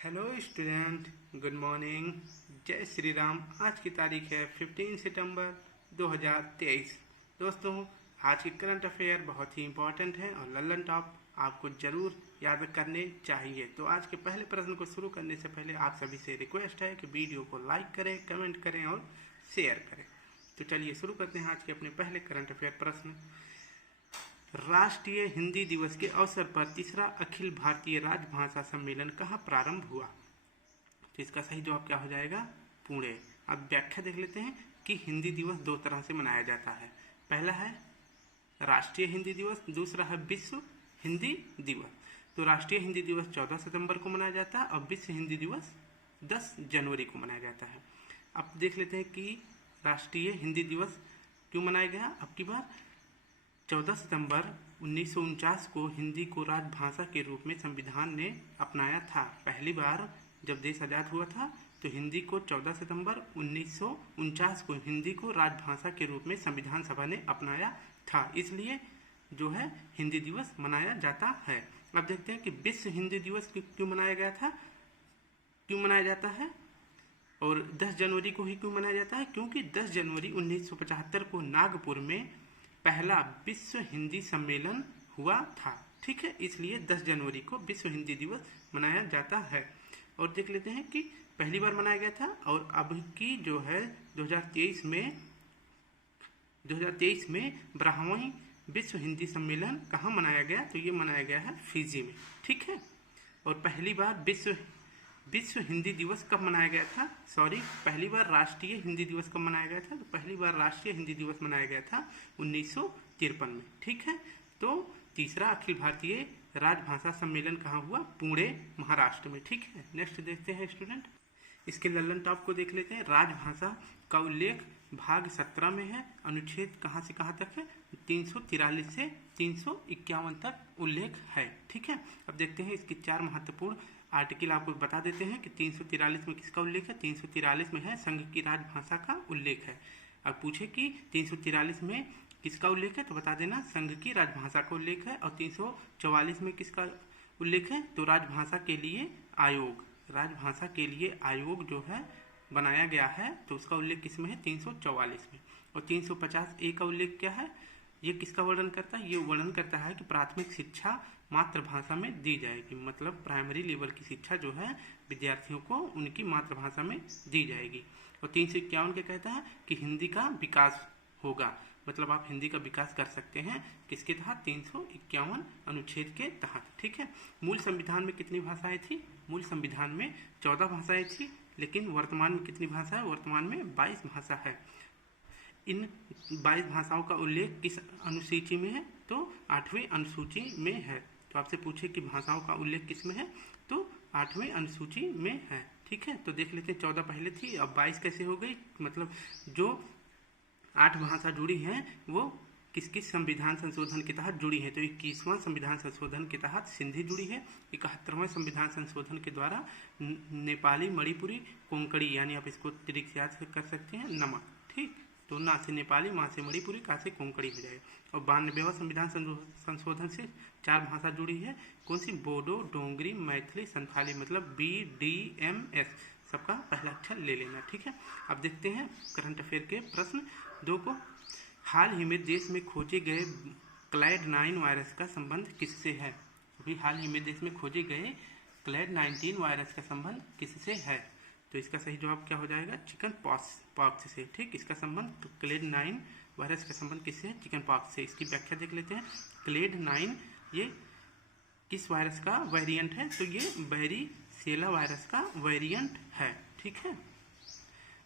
Hello student, good morning. जय श्री राम। आज की तारीख है 15 सितंबर 2023। दोस्तों, आज की करंट अफेयर बहुत ही इंपॉर्टेंट है और लल्लन टॉप आपको जरूर याद करने चाहिए। तो आज के पहले प्रश्न को शुरू करने से पहले आप सभी से रिक्वेस्ट है कि वीडियो को लाइक करें, कमेंट करें और शेयर करें। तो चलिए शुरू करते हैं आज के अपने पहले करंट अफेयर प्रश्न। राष्ट्रीय हिंदी दिवस के अवसर पर तीसरा अखिल भारतीय राजभाषा सम्मेलन कहाँ प्रारंभ हुआ? तो इसका सही जवाब क्या हो जाएगा? पुणे। अब व्याख्या देख लेते हैं कि हिंदी दिवस दो तरह से मनाया जाता है। पहला है राष्ट्रीय हिंदी दिवस, दूसरा है विश्व हिंदी दिवस। तो राष्ट्रीय हिंदी दिवस 14 सितंबर को मनाया जाता है और विश्व हिंदी दिवस 10 जनवरी को मनाया जाता है। अब देख लेते हैं कि राष्ट्रीय हिंदी दिवस क्यों मनाया गया। अब की बार 14 सितंबर 1949 को हिंदी को राजभाषा के रूप में संविधान ने अपनाया था। पहली बार जब देश आज़ाद हुआ था तो हिंदी को 14 सितंबर 1949 को हिंदी को राजभाषा के रूप में संविधान सभा ने अपनाया था, इसलिए जो है हिंदी दिवस मनाया जाता है। अब देखते हैं कि विश्व हिंदी दिवस क्यों मनाया गया था, क्यों मनाया जाता है और 10 जनवरी को ही क्यों मनाया जाता है? क्योंकि 10 जनवरी 1975 को नागपुर में पहला विश्व हिंदी सम्मेलन हुआ था। ठीक है, इसलिए 10 जनवरी को विश्व हिंदी दिवस मनाया जाता है। और देख लेते हैं कि पहली बार मनाया गया था और अब की जो है 2023 में 12वां विश्व हिंदी सम्मेलन कहाँ मनाया गया? तो ये मनाया गया है फिजी में। ठीक है, और पहली बार विश्व हिंदी दिवस कब मनाया गया था? पहली बार राष्ट्रीय हिंदी दिवस कब मनाया गया था? तो पहली बार राष्ट्रीय हिंदी दिवस मनाया गया था 1953 में। ठीक है, तो तीसरा अखिल भारतीय राजभाषा सम्मेलन कहाँ हुआ? पुणे, महाराष्ट्र में। ठीक है, नेक्स्ट देखते हैं स्टूडेंट, इसके लल्लन टॉप को देख लेते हैं। राजभाषा का उल्लेख भाग 17 में है। अनुच्छेद कहाँ से कहाँ तक है? 343 से 351 तक उल्लेख है। ठीक है, अब देखते हैं इसके 4 महत्वपूर्ण आर्टिकल आपको बता देते हैं कि 343 में किसका उल्लेख है। 343 में है संघ की राजभाषा का उल्लेख है। अब पूछे कि 343 में किसका उल्लेख है तो बता देना संघ की राजभाषा का उल्लेख है। और 344 में किसका उल्लेख है? तो राजभाषा के लिए आयोग जो है बनाया गया है, तो उसका उल्लेख किसमें है? 344 में। और 350A का उल्लेख क्या है? ये किसका वर्णन करता है? ये वर्णन करता है कि प्राथमिक शिक्षा मातृभाषा में दी जाएगी, मतलब प्राइमरी लेवल की शिक्षा जो है विद्यार्थियों को उनकी मातृभाषा में दी जाएगी। और 351 क्या कहता है कि हिंदी का विकास होगा, मतलब आप हिंदी का विकास कर सकते हैं किसके तहत? 351 अनुच्छेद के तहत। ठीक है, मूल संविधान में कितनी भाषाएं थी? मूल संविधान में 14 भाषाएं थी, लेकिन वर्तमान में कितनी भाषा है? वर्तमान में 22 भाषा है। इन 22 भाषाओं का उल्लेख किस अनुसूची में है? तो 8वीं अनुसूची में है। तो आपसे पूछे कि भाषाओं का उल्लेख किस में है, तो 8वीं अनुसूची में है। ठीक है, तो देख लेते हैं 14 पहले थी, अब 22 कैसे हो गई? मतलब जो 8 भाषा जुड़ी हैं वो किस किस संविधान संशोधन के तहत जुड़ी है? तो 21वां संविधान संशोधन के तहत सिंधी जुड़ी है। 71वें संविधान संशोधन के द्वारा नेपाली, मणिपुरी, कोंकणी, यानी आप इसको तरीके से याद कर सकते हैं नमक। ठीक, तो ना से नेपाली, माँ से मणिपुरी, का से कोंकणी हो जाएगा। और 92वां संविधान संशोधन से 4 भाषा जुड़ी है। कौन सी? बोडो, डोंगरी, मैथिली, संथाली, मतलब BDMS। सबका पहला अक्षर ले लेना। ठीक है, अब देखते हैं करंट अफेयर के प्रश्न 2 को। हाल ही में देश में खोजे गए क्लैड 9 वायरस का संबंध किससे है? अभी हाल ही में देश में खोजे गए क्लैड 19 वायरस का संबंध किससे है? तो इसका सही जवाब क्या हो जाएगा? चिकन पॉक्स से। ठीक, इसका संबंध तो क्लेड 9 वायरस का संबंध किससे है? चिकन पॉक्स से। इसकी व्याख्या देख लेते हैं। क्लेड 9 ये किस वायरस का वेरिएंट है? तो ये वेरिसेला वायरस का वेरिएंट है। ठीक है,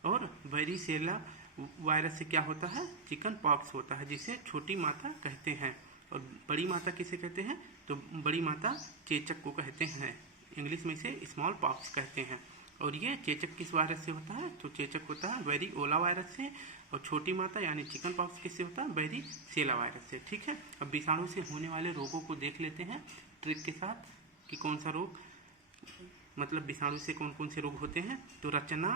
और वेरिसेला वायरस से क्या होता है? चिकन पॉक्स होता है, जिसे छोटी माता कहते हैं। और बड़ी माता किसे कहते हैं? तो बड़ी माता चेचक को कहते हैं, इंग्लिश में इसे स्मॉल पॉक्स कहते हैं। और ये चेचक किस वायरस से होता है? तो चेचक होता है वेरिओला वायरस से। और छोटी माता यानी चिकन पॉक्स किससे होता है? वेरिसेला वायरस से। ठीक है, अब विषाणु से होने वाले रोगों को देख लेते हैं ट्रिक के साथ कि कौन सा रोग, मतलब विषाणु से कौन कौन से रोग होते हैं। तो रचना,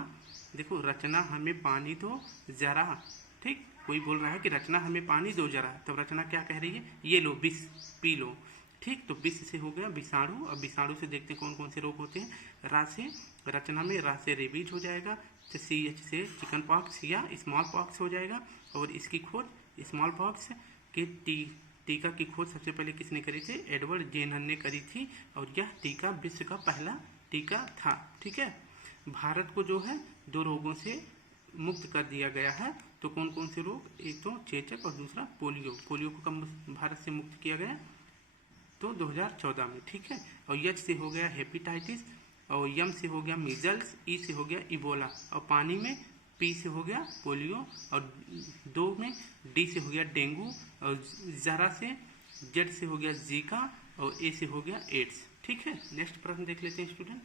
देखो, रचना हमें पानी दो जरा। ठीक, कोई बोल रहा है कि रचना हमें पानी दो जरा, तब रचना क्या कह रही है? ये लो विष पी लो। ठीक। तो विष से हो गया विषाणु, और विषाणु से देखते हैं कौन कौन से रोग होते हैं। रा से रचना में रा से रेबीज हो जाएगा, तो CH से चिकन पॉक्स या स्मॉल पॉक्स हो जाएगा। और इसकी खोज स्मॉल पॉक्स के टीका की खोज सबसे पहले किसने करी थी? एडवर्ड जेनर ने करी थी, और यह टीका विश्व का पहला टीका था। ठीक है। भारत को जो है 2 रोगों से मुक्त कर दिया गया है। तो कौन कौन से रोग? एक तो चेचक और दूसरा पोलियो। पोलियो को कब भारत से मुक्त किया गया? तो 2014 में। ठीक है। और H से हो गया हेपेटाइटिस, और M से हो गया मीजल्स, E से हो गया इबोला, और पानी में P से हो गया पोलियो, और 2 में D से हो गया डेंगू, और जरा से Z से हो गया जीका, और A से हो गया एड्स। ठीक है। नेक्स्ट प्रश्न देख लेते हैं स्टूडेंट।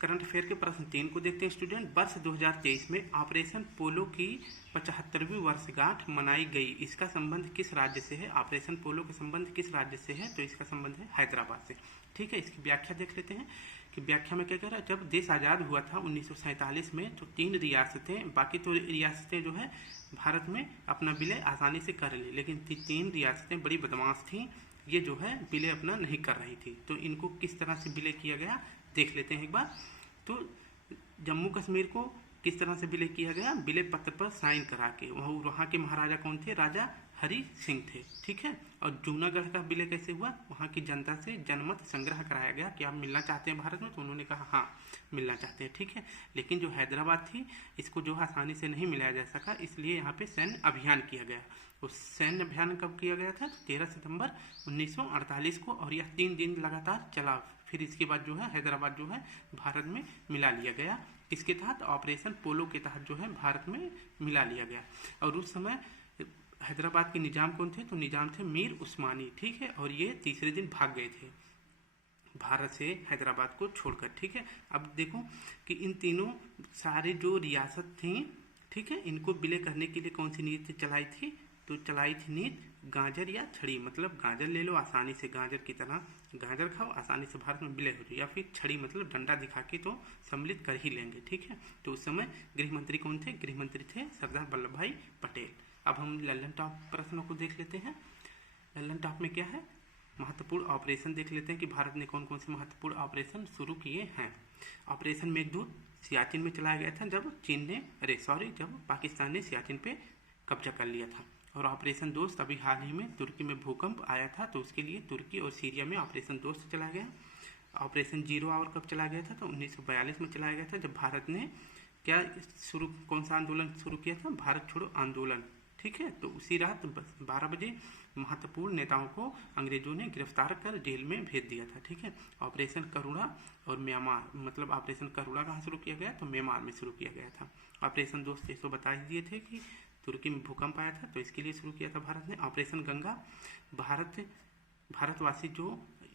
करंट अफेयर के प्रश्न 3 को देखते हैं स्टूडेंट। वर्ष 2023 में ऑपरेशन पोलो की 75वीं वर्षगांठ मनाई गई, इसका संबंध किस राज्य से है? ऑपरेशन पोलो का संबंध किस राज्य से है? तो इसका संबंध है हैदराबाद से। ठीक है। इसकी व्याख्या देख लेते हैं कि व्याख्या में क्या कह रहा है। जब देश आज़ाद हुआ था 1947 में, तो 3 रियासतें, बाकी तो रियासतें जो है भारत में अपना विलय आसानी से कर ली, लेकिन 3 रियासतें बड़ी बदमाश थीं, ये जो है विलय अपना नहीं कर रही थी। तो इनको किस तरह से विलय किया गया देख लेते हैं एक बार। तो जम्मू कश्मीर को किस तरह से विलय किया गया? विलय पत्र पर साइन करा के। वहाँ के महाराजा कौन थे? राजा हरि सिंह थे। ठीक है। और जूनागढ़ का विलय कैसे हुआ? वहाँ की जनता से जनमत संग्रह कराया गया कि आप मिलना चाहते हैं भारत में, तो उन्होंने कहा हाँ मिलना चाहते हैं। ठीक है। लेकिन जो हैदराबाद थी, इसको जो आसानी से नहीं मिलाया जा सका, इसलिए यहाँ पे सैन्य अभियान किया गया। उस सैन्य अभियान कब किया गया था? 13 सितंबर 1948 को, और यह 3 दिन लगातार चला। फिर इसके बाद जो है हैदराबाद जो है भारत में मिला लिया गया। इसके तहत ऑपरेशन पोलो के तहत जो है भारत में मिला लिया गया। और उस समय हैदराबाद के निजाम कौन थे? तो निजाम थे मीर उस्मानी। ठीक है। और ये तीसरे दिन भाग गए थे भारत से हैदराबाद को छोड़कर। ठीक है। अब देखो कि इन तीनों सारे जो रियासत थी, ठीक है, इनको विलय करने के लिए कौन सी नीति चलाई थी? तो चलाई थी नीति गाजर या छड़ी। मतलब गाजर ले लो, आसानी से गाजर की तरह गाजर खाओ, आसानी से भारत में विलय हो जाए, या फिर छड़ी मतलब डंडा दिखा के तो सम्मिलित कर ही लेंगे। ठीक है। तो उस समय गृह मंत्री कौन थे? गृह मंत्री थे सरदार वल्लभ भाई पटेल। अब हम लल्लन टॉप प्रश्नों को देख लेते हैं। लल्लन टॉप में क्या है? महत्वपूर्ण ऑपरेशन देख लेते हैं कि भारत ने कौन कौन से महत्वपूर्ण ऑपरेशन शुरू किए हैं। ऑपरेशन मेघदूत सियाचिन में चलाया गया था, जब पाकिस्तान ने सियाचिन पे कब्जा कर लिया था। और ऑपरेशन दोस्त अभी हाल ही में तुर्की में भूकंप आया था, तो उसके लिए तुर्की और सीरिया में ऑपरेशन दोस्त चलाया गया। ऑपरेशन जीरो आवर कब चलाया गया था? तो 1942 में चलाया गया था, जब भारत ने कौन सा आंदोलन शुरू किया था? भारत छोड़ो आंदोलन। ठीक है। तो उसी रात 12 बजे महत्वपूर्ण नेताओं को अंग्रेजों ने गिरफ्तार कर जेल में भेज दिया था। ठीक है। ऑपरेशन करुणा और म्यांमार, मतलब ऑपरेशन करुणा कहाँ शुरू किया गया? तो म्यांमार में शुरू किया गया था। ऑपरेशन दोस्त ये तो बता ही दिए थे कि तुर्की में भूकंप आया था, तो इसके लिए शुरू किया था भारत ने। ऑपरेशन गंगा, भारतवासी जो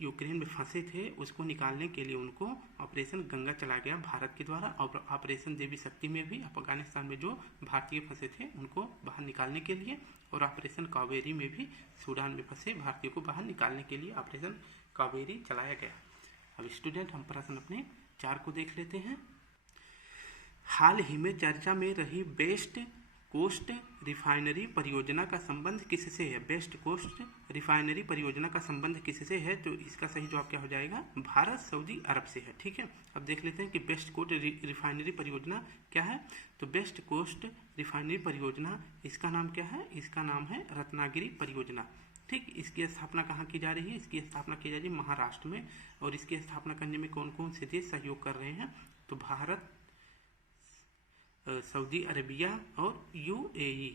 यूक्रेन में फंसे थे उसको निकालने के लिए उनको ऑपरेशन गंगा चलाया गया भारत के द्वारा। और ऑपरेशन देवी शक्ति में भी अफगानिस्तान में जो भारतीय फंसे थे उनको बाहर निकालने के लिए, और ऑपरेशन कावेरी में भी सूडान में फंसे भारतीयों को बाहर निकालने के लिए ऑपरेशन कावेरी चलाया गया। अब स्टूडेंट हम प्रश्न अपने 4 को देख लेते हैं। हाल ही में चर्चा में रही वेस्ट कोस्ट रिफाइनरी परियोजना का संबंध किससे है? वेस्ट कोस्ट रिफाइनरी परियोजना का संबंध किससे है? तो इसका सही जवाब क्या हो जाएगा? भारत सऊदी अरब से है। ठीक है। अब देख लेते हैं कि वेस्ट कोस्ट रिफाइनरी परियोजना क्या है। तो वेस्ट कोस्ट रिफाइनरी परियोजना, इसका नाम क्या है? इसका नाम है रत्नागिरी परियोजना। ठीक। इसकी स्थापना कहाँ की जा रही है? इसकी स्थापना की जा रही है महाराष्ट्र में। और इसकी स्थापना करने में कौन कौन से देश सहयोग कर रहे हैं? तो भारत, सऊदी अरेबिया और UAE।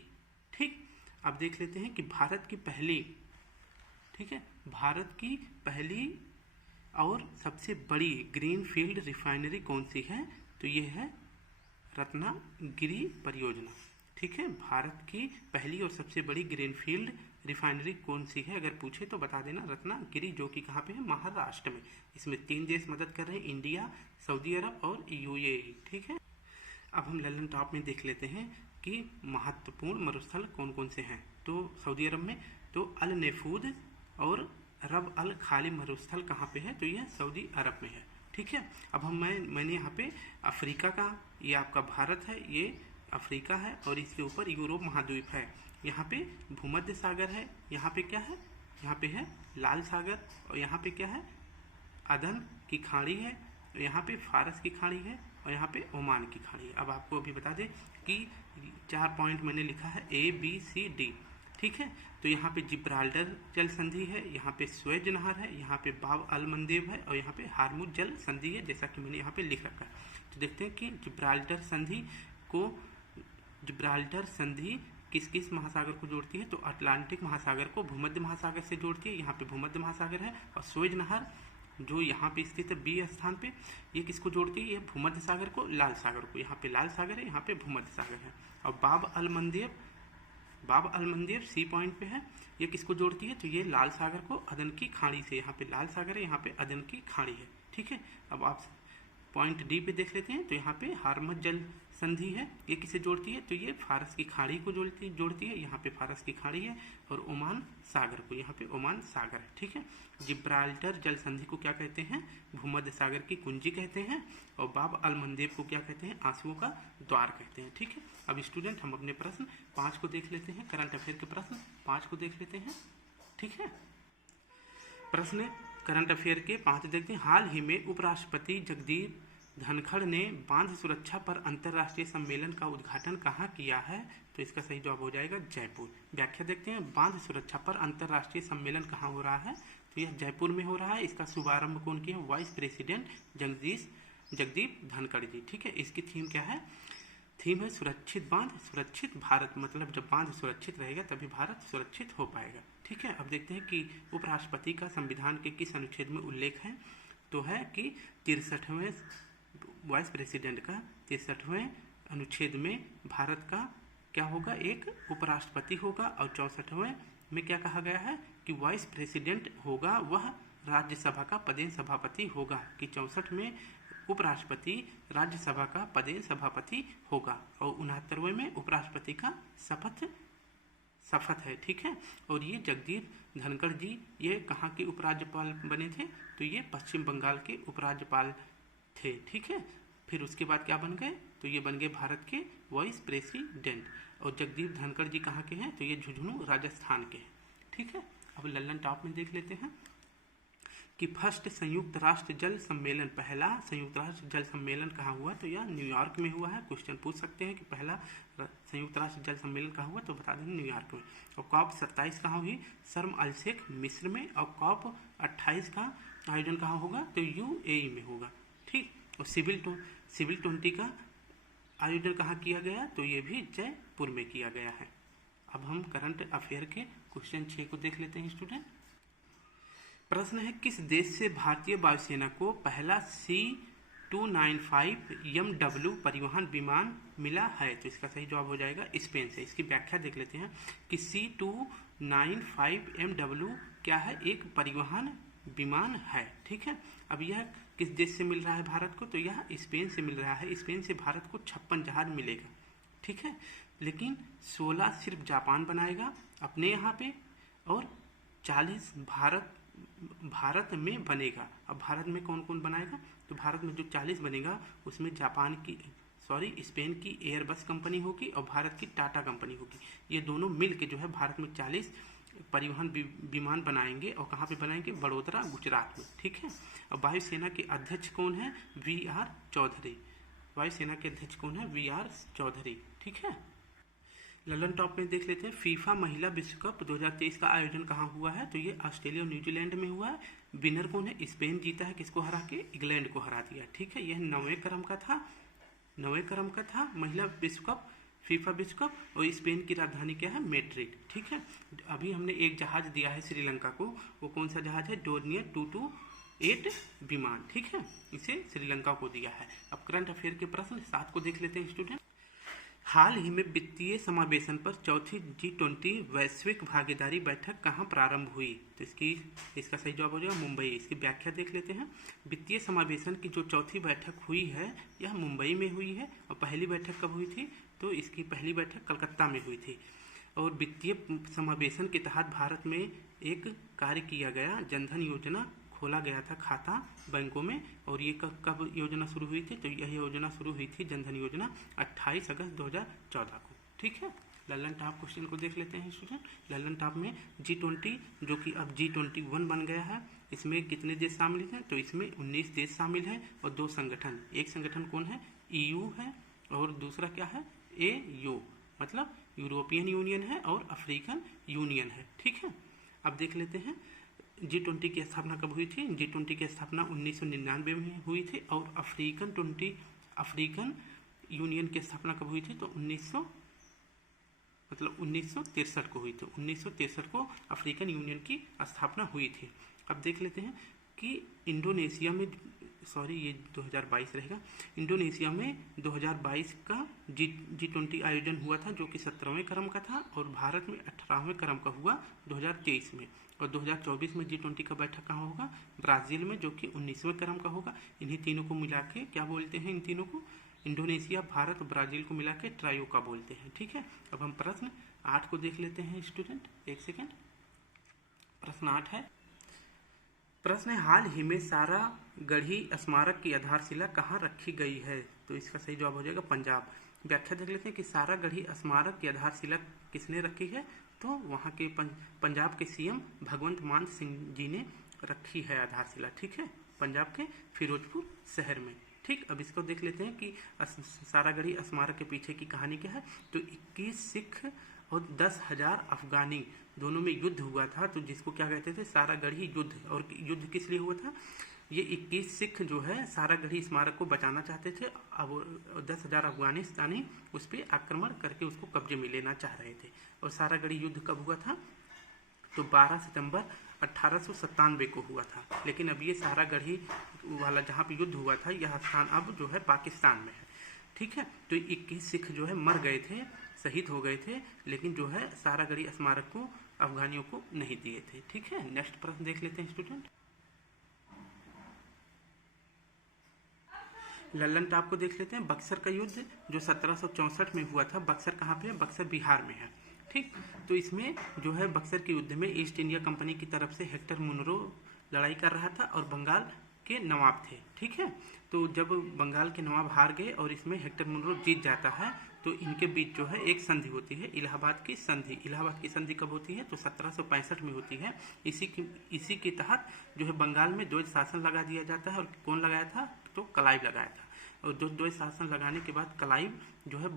ठीक। अब देख लेते हैं कि भारत की पहली, ठीक है, भारत की पहली और सबसे बड़ी ग्रीनफील्ड रिफाइनरी कौन सी है? तो ये है रत्नागिरी परियोजना। ठीक है। भारत की पहली और सबसे बड़ी ग्रीनफील्ड रिफाइनरी कौन सी है? अगर पूछे तो बता देना रत्नागिरी, जो कि कहाँ पे है? महाराष्ट्र में। इसमें 3 देश मदद कर रहे हैं, इंडिया, सऊदी अरब और UAE। ठीक है। अब हम लल्लन टॉप में देख लेते हैं कि महत्वपूर्ण मरुस्थल कौन कौन से हैं। तो सऊदी अरब में तो अल नेफूद और रब अल खाली मरुस्थल कहाँ पे है? तो यह सऊदी अरब में है। ठीक है। अब मैंने यहाँ पे अफ्रीका का, ये आपका भारत है, ये अफ्रीका है, और इसके ऊपर यूरोप महाद्वीप है। यहाँ पे भूमध्य सागर है, यहाँ पे क्या है? यहाँ पे है लाल सागर, और यहाँ पे क्या है अदन की खाड़ी है, और यहाँ पे फारस की खाड़ी है, और यहाँ पे ओमान की खाड़ी है। अब आपको अभी बता दें कि 4 पॉइंट मैंने लिखा है ABCD, ठीक है। तो यहाँ पे जिब्राल्टर जल संधि है, यहाँ पे स्वेज नहर है, यहाँ पे बाब अल मंदेब है, और यहाँ पे हार्मुज जल संधि है, जैसा कि मैंने यहाँ पे लिख रखा है। तो देखते हैं कि जिब्राल्टर संधि किस किस महासागर को जोड़ती है। तो अटलांटिक महासागर को भूमध्य महासागर से जोड़ती है, यहाँ पे भूमध्य महासागर है। और स्वेज नहर जो यहाँ पे स्थित है बी स्थान पे, ये किसको जोड़ती है, ये भूमध्य सागर को लाल सागर को, यहाँ पे लाल सागर है, यहाँ पे भूमध्य सागर है। और बाब अल मंदेब सी पॉइंट पे है, ये किसको जोड़ती है, तो ये लाल सागर को अदन की खाड़ी से, यहाँ पे लाल सागर है, यहाँ पे अदन की खाड़ी है, ठीक है। अब आप पॉइंट डी पे देख लेते हैं। तो यहाँ पे हार्मज जल संधि है, ये किसे जोड़ती है, तो ये फारस की खाड़ी को जोड़ती है, यहाँ पे फारस की खाड़ी है। और ओमान सागर को, यहाँ पे ओमान सागर है, ठीक है। जिब्राल्टर जल संधि को क्या कहते हैं, भूमध्य सागर की कुंजी कहते हैं। और बाब अल मंदेब को क्या कहते हैं, आंसुओं का द्वार कहते हैं, ठीक है। अब स्टूडेंट हम अपने प्रश्न 5 को देख लेते हैं, करंट अफेयर के प्रश्न 5 को देख लेते हैं, ठीक है। प्रश्न करंट अफेयर के 5 देखते हैं। हाल ही में उपराष्ट्रपति जगदीप धनखड़ ने बांध सुरक्षा पर अंतर्राष्ट्रीय सम्मेलन का उद्घाटन कहाँ किया है, तो इसका सही जवाब हो जाएगा जयपुर। व्याख्या देखते हैं, बांध सुरक्षा पर अंतर्राष्ट्रीय सम्मेलन कहाँ हो रहा है, तो यह जयपुर में हो रहा है। इसका शुभारंभ कौन किया, वाइस प्रेसिडेंट जगदीप धनखड़ जी, ठीक है। इसकी थीम क्या है, थीम है सुरक्षित बांध सुरक्षित भारत, मतलब जब बांध सुरक्षित रहेगा तभी भारत सुरक्षित हो पाएगा, ठीक है। अब देखते हैं कि उपराष्ट्रपति का संविधान के किस अनुच्छेद में उल्लेख है, तो है कि 63वें वाइस प्रेसिडेंट का 63वें अनुच्छेद में भारत का क्या होगा, एक उपराष्ट्रपति होगा। और 64वें में क्या कहा गया है कि वाइस प्रेसिडेंट होगा वह राज्यसभा का पदेन सभापति होगा, कि 64 में उपराष्ट्रपति राज्यसभा का पदेन सभापति होगा। और 69वें में उपराष्ट्रपति का शपथ है, ठीक है। और ये जगदीप धनखड़ जी ये कहाँ के उपराज्यपाल बने थे, तो ये पश्चिम बंगाल के उपराज्यपाल थे, ठीक है। फिर उसके बाद क्या बन गए, तो ये बन गए भारत के वाइस प्रेसिडेंट। और जगदीप धनखड़ जी कहाँ के हैं, तो ये झुंझुनू राजस्थान के हैं, ठीक है। अब लल्लन टॉप में देख लेते हैं कि फर्स्ट संयुक्त राष्ट्र जल सम्मेलन, पहला संयुक्त राष्ट्र जल सम्मेलन कहाँ हुआ, तो यह न्यूयॉर्क में हुआ है। क्वेश्चन पूछ सकते हैं कि पहला संयुक्त राष्ट्र जल सम्मेलन कहाँ हुआ, तो बता दें न्यूयॉर्क में। और COP 27 कहाँ हुई, शर्म अल शेख मिस्र में। और COP 28 का आयोजन कहाँ होगा, तो UAE में होगा, ठीक। और सिविल 20 का आयोजन कहाँ किया गया, तो ये भी जयपुर में किया गया है। अब हम करंट अफेयर के क्वेश्चन 6 को देख लेते हैं स्टूडेंट। प्रश्न है, किस देश से भारतीय वायुसेना को पहला C-295 MW परिवहन विमान मिला है, तो इसका सही जवाब हो जाएगा स्पेन से। इसकी व्याख्या देख लेते हैं कि C-295 MW क्या है, एक परिवहन विमान है, ठीक है। अब यह किस देश से मिल रहा है भारत को, तो यह स्पेन से मिल रहा है। स्पेन से भारत को 56 जहाज मिलेगा, ठीक है। लेकिन 16 सिर्फ जापान बनाएगा अपने यहाँ पे, और 40 भारत में बनेगा। अब भारत में कौन कौन बनाएगा, तो भारत में जो 40 बनेगा उसमें स्पेन की एयरबस कंपनी होगी और भारत की टाटा कंपनी होगी। ये दोनों मिल के जो है भारत में 40 परिवहन विमान बनाएंगे। और कहाँ पे बनाएंगे, बड़ोदरा गुजरात में, ठीक है। और वायुसेना के अध्यक्ष कौन है, VR चौधरी। वायुसेना के अध्यक्ष कौन है, VR चौधरी, ठीक है। ललन टॉप में देख लेते हैं, फीफा महिला विश्व कप 2023 का आयोजन कहाँ हुआ है, तो ये ऑस्ट्रेलिया और न्यूजीलैंड में हुआ है। विनर कौन है, स्पेन जीता है, किसको हरा के, इंग्लैंड को हरा दिया, ठीक है। यह 9वें क्रम का था महिला विश्व कप, फीफा विश्व कप। और स्पेन की राजधानी क्या है, मैड्रिड, ठीक है। अभी हमने एक जहाज दिया है श्रीलंका को, वो कौन सा जहाज है, डोर्नियर 228 विमान, ठीक है, इसे श्रीलंका को दिया है। अब करंट अफेयर के प्रश्न 7 को देख लेते हैं स्टूडेंट। हाल ही में वित्तीय समावेशन पर चौथी G20 वैश्विक भागीदारी बैठक कहाँ प्रारंभ हुई, तो इसका सही जवाब हो जाएगा मुंबई। इसकी व्याख्या देख लेते हैं। वित्तीय समावेशन की जो चौथी बैठक हुई है यह मुंबई में हुई है। और पहली बैठक कब हुई थी, तो इसकी पहली बैठक कलकत्ता में हुई थी। और वित्तीय समावेशन के तहत भारत में एक कार्य किया गया, जनधन योजना खोला गया था खाता बैंकों में। और ये कब योजना शुरू हुई थी, तो यह योजना शुरू हुई थी जनधन योजना 28 अगस्त 2014 को, ठीक है। ललन टॉप क्वेश्चन को देख लेते हैं स्टूडेंट। ललन टॉप में G20 जो कि अब G21 बन गया है, इसमें कितने देश शामिल हैं? तो इसमें 19 देश शामिल हैं और 2 संगठन। एक संगठन कौन है? EU है और दूसरा क्या है? AU मतलब यूरोपियन यूनियन है और अफ्रीकन यूनियन है। ठीक है, अब देख लेते हैं G20 की स्थापना कब हुई थी? G20 की स्थापना 1999 में हुई थी और अफ्रीकन यूनियन की स्थापना कब हुई थी? तो 1963 को हुई थी। 1963 को अफ्रीकन यूनियन की स्थापना हुई थी। अब देख लेते हैं कि इंडोनेशिया में, ये 2022 रहेगा। इंडोनेशिया में 2022 का G20 आयोजन हुआ था जो कि 17वें क्रम का था और भारत में 18वें क्रम का हुआ 2023 में। और 2024 में G20 का बैठक कहाँ होगा? ब्राज़ील में, जो कि 19वें क्रम का होगा। इन्हीं तीनों को मिला के क्या बोलते हैं? इन तीनों को, इंडोनेशिया, भारत और ब्राज़ील को मिला के ट्रायोका बोलते हैं। ठीक है, अब हम प्रश्न 8 को देख लेते हैं स्टूडेंट। एक सेकेंड, प्रश्न 8 है। प्रश्न है, हाल ही में सारागढ़ी स्मारक की आधारशिला कहाँ रखी गई है? तो इसका सही जवाब हो जाएगा पंजाब। व्याख्या देख लेते हैं कि सारागढ़ी स्मारक की आधारशिला किसने रखी है? तो वहाँ के पंजाब के CM भगवंत मान सिंह जी ने रखी है आधारशिला। ठीक है, पंजाब के फिरोजपुर शहर में। ठीक, अब इसको देख लेते हैं कि सारागढ़ी स्मारक के पीछे की कहानी क्या है। तो 21 सिख और 10,000 अफगानी दोनों में युद्ध हुआ था, तो जिसको क्या कहते थे? सारागढ़ी युद्ध। और युद्ध किस लिए हुआ था? ये 21 सिख जो है सारागढ़ी स्मारक को बचाना चाहते थे। अब 10,000 अफगानिस्तानी उस पर आक्रमण करके उसको कब्जे में लेना चाह रहे थे। और सारागढ़ी युद्ध कब हुआ था? तो 12 सितंबर 1897 को हुआ था। लेकिन अब ये सारागढ़ी वाला जहाँ पे युद्ध हुआ था, यह स्थान अब जो है पाकिस्तान में है। ठीक है, तो 21 सिख जो है मर गए थे, शहीद हो गए थे, लेकिन जो है सारागढ़ी स्मारक को अफगानियों को नहीं दिए थे। ठीक है, नेक्स्ट प्रश्न देख लेते हैं स्टूडेंट। लल्लन टॉप को देख लेते हैं। बक्सर का युद्ध जो 1764 में हुआ था, बक्सर कहाँ पे है? बक्सर बिहार में है। ठीक, तो इसमें जो है बक्सर के युद्ध में ईस्ट इंडिया कंपनी की तरफ से हेक्टर मुनरो लड़ाई कर रहा था और बंगाल के नवाब थे। ठीक है, तो जब बंगाल के नवाब हार गए और इसमें हेक्टर मुनरो जीत जाता है, तो इनके बीच जो है एक संधि होती है, इलाहाबाद की संधि। इलाहाबाद की संधि कब होती है? तो 1765 में होती है। इसी के तहत जो है बंगाल में द्वैध शासन लगा दिया जाता है। और कौन लगाया था? तो क्लाइव लगाया था। और द्वैध शासन लगाने के बाद क्लाइव जो है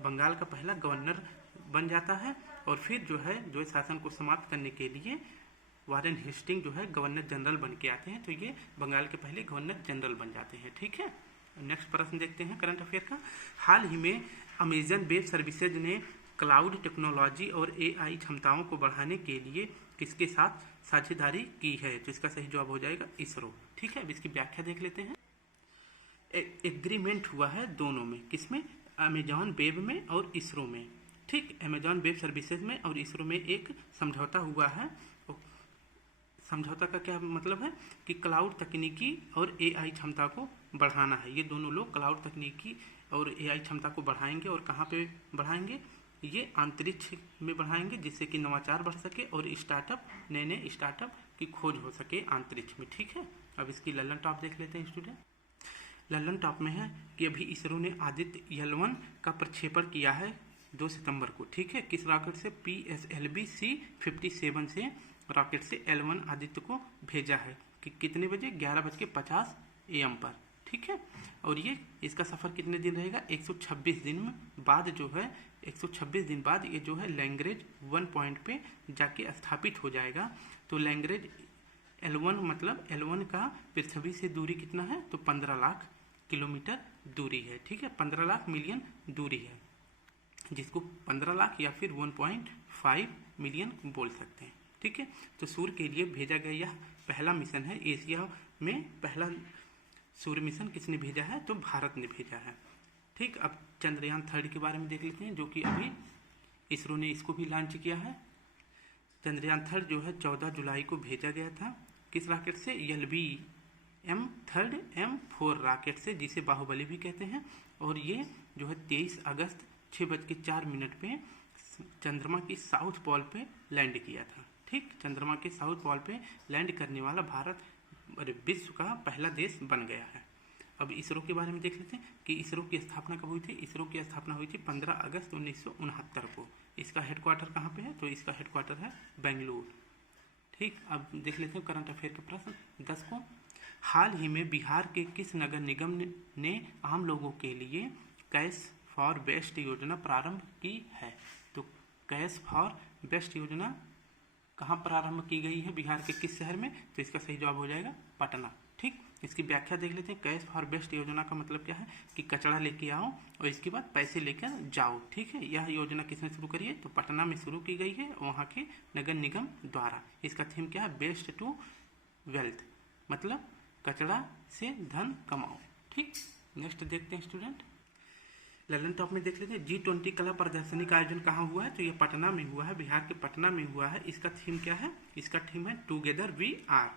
बंगाल का पहला गवर्नर बन जाता है। और फिर जो है द्वैध शासन को समाप्त करने के लिए वारेन हेस्टिंग जो है गवर्नर जनरल बन के आते हैं। तो ये बंगाल के पहले गवर्नर जनरल बन जाते हैं। ठीक है, नेक्स्ट प्रश्न देखते हैं करंट अफेयर का। हाल ही में अमेजन वेब सर्विसेज ने क्लाउड टेक्नोलॉजी और AI क्षमताओं को बढ़ाने के लिए किसके साथ साझेदारी की है? तो इसका सही जवाब हो जाएगा इसरो। ठीक है, अब इसकी व्याख्या देख लेते हैं। एग्रीमेंट हुआ है दोनों में, किसमें? अमेजॉन वेब में और इसरो में। ठीक, अमेजॉन वेब सर्विसेज में और इसरो में एक समझौता हुआ है। समझौता का क्या मतलब है? कि क्लाउड तकनीकी और AI क्षमता को बढ़ाना है। ये दोनों लोग क्लाउड तकनीकी और AI क्षमता को बढ़ाएंगे। और कहाँ पे बढ़ाएंगे? ये अंतरिक्ष में बढ़ाएंगे, जिससे कि नवाचार बढ़ सके और नए नए स्टार्टअप की खोज हो सके अंतरिक्ष में। ठीक है, अब इसकी लल्लन टॉप देख लेते हैं स्टूडेंट। लल्लन टॉप में है कि अभी इसरो ने आदित्य L1 का प्रक्षेपण किया है 2 सितंबर को। ठीक है, किस रॉकेट से? PSLV C-57 से रॉकेट से L1 आदित्य को भेजा है। कि कितने बजे? 11:50 AM पर। ठीक है, और ये इसका सफ़र कितने दिन रहेगा? 126 दिन बाद जो है 126 दिन बाद ये जो है लैंग्रेज 1 पॉइंट पे जाके स्थापित हो जाएगा। तो लैंग्रेज L1 मतलब L1 का पृथ्वी से दूरी कितना है? तो 15 लाख किलोमीटर दूरी है। ठीक है, 15 लाख मिलियन दूरी है, जिसको 15 लाख या फिर 1.5 मिलियन बोल सकते हैं। ठीक है, तो सूर्य के लिए भेजा गया यह पहला मिशन है। एशिया में पहला सूर्य मिशन किसने भेजा है? तो भारत ने भेजा है। ठीक, अब चंद्रयान 3 के बारे में देख लेते हैं, जो कि अभी इसरो ने इसको भी लॉन्च किया है। चंद्रयान 3 जो है 14 जुलाई को भेजा गया था। किस रॉकेट से? LVM-3M4 रॉकेट से, जिसे बाहुबली भी कहते हैं। और ये जो है 23 अगस्त 6:04 पे चंद्रमा की साउथ पोल पे लैंड किया था। ठीक, चंद्रमा के साउथ पोल पे लैंड करने वाला भारत विश्व का पहला देश बन गया है। अब इसरो के बारे में देख लेते हैं कि इसरो की स्थापना कब हुई थी। इसरो की स्थापना हुई थी 15 अगस्त 1969 को। इसका हेडक्वार्टर कहाँ पे है, तो इसका हेडक्वार्टर है बेंगलुरु। ठीक, अब देख लेते हैं करंट अफेयर के प्रश्न 10 को। हाल ही में बिहार के किस नगर निगम ने आम लोगों के लिए कैश फॉर बेस्ट योजना प्रारंभ की है। तो कैश फॉर बेस्ट योजना कहाँ प्रारंभ की गई है, बिहार के किस शहर में, तो इसका सही जवाब हो जाएगा पटना। ठीक, इसकी व्याख्या देख लेते हैं। कैश फॉर बेस्ट योजना का मतलब क्या है कि कचरा लेके आओ और इसके बाद पैसे लेकर जाओ। ठीक है, यह योजना किसने शुरू करी है, तो पटना में शुरू की गई है वहाँ के नगर निगम द्वारा। इसका थीम क्या है, बेस्ट टू वेल्थ, मतलब कचरा से धन कमाओ। ठीक, नेक्स्ट देखते हैं स्टूडेंट। ललन टॉप में देख लेते हैं G20 कला प्रदर्शनी का आयोजन कहाँ हुआ है, तो ये पटना में हुआ है, बिहार के पटना में हुआ है। इसका थीम क्या है, इसका थीम है टुगेदर वी आर।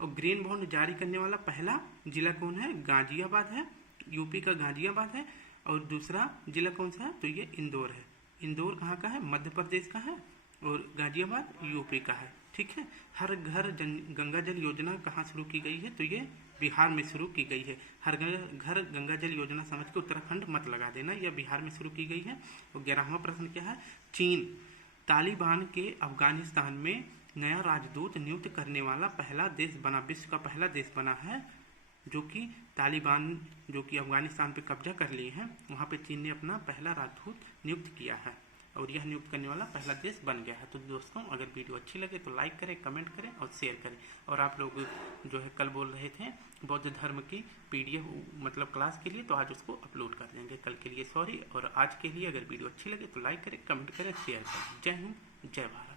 और ग्रीन बॉन्ड जारी करने वाला पहला जिला कौन है, गाजियाबाद है, यूपी का गाजियाबाद है। और दूसरा जिला कौन सा है, तो ये इंदौर है। इंदौर कहाँ का है, मध्य प्रदेश का है, और गाजियाबाद यूपी का है। ठीक है, हर घर गंगा जल योजना कहाँ शुरू की गई है, तो ये बिहार में शुरू की गई है। हर घर गंगा जल योजना समझ के उत्तराखंड मत लगा देना, यह बिहार में शुरू की गई है। और 11वां प्रश्न क्या है, चीन तालिबान के अफगानिस्तान में नया राजदूत नियुक्त करने वाला पहला देश बना, विश्व का पहला देश बना है, जो कि तालिबान जो कि अफगानिस्तान पे कब्जा कर लिए हैं, वहाँ पे चीन ने अपना पहला राजदूत नियुक्त किया है और यह नियुक्त करने वाला पहला देश बन गया है। तो दोस्तों, अगर वीडियो अच्छी लगे तो लाइक करें, कमेंट करें और शेयर करें। और आप लोग जो है कल बोल रहे थे बौद्ध धर्म की PDF मतलब क्लास के लिए, तो आज उसको अपलोड कर देंगे। कल के लिए सॉरी, और आज के लिए अगर वीडियो अच्छी लगे तो लाइक करें, कमेंट करें, शेयर करें। जय हिंद, जय भारत।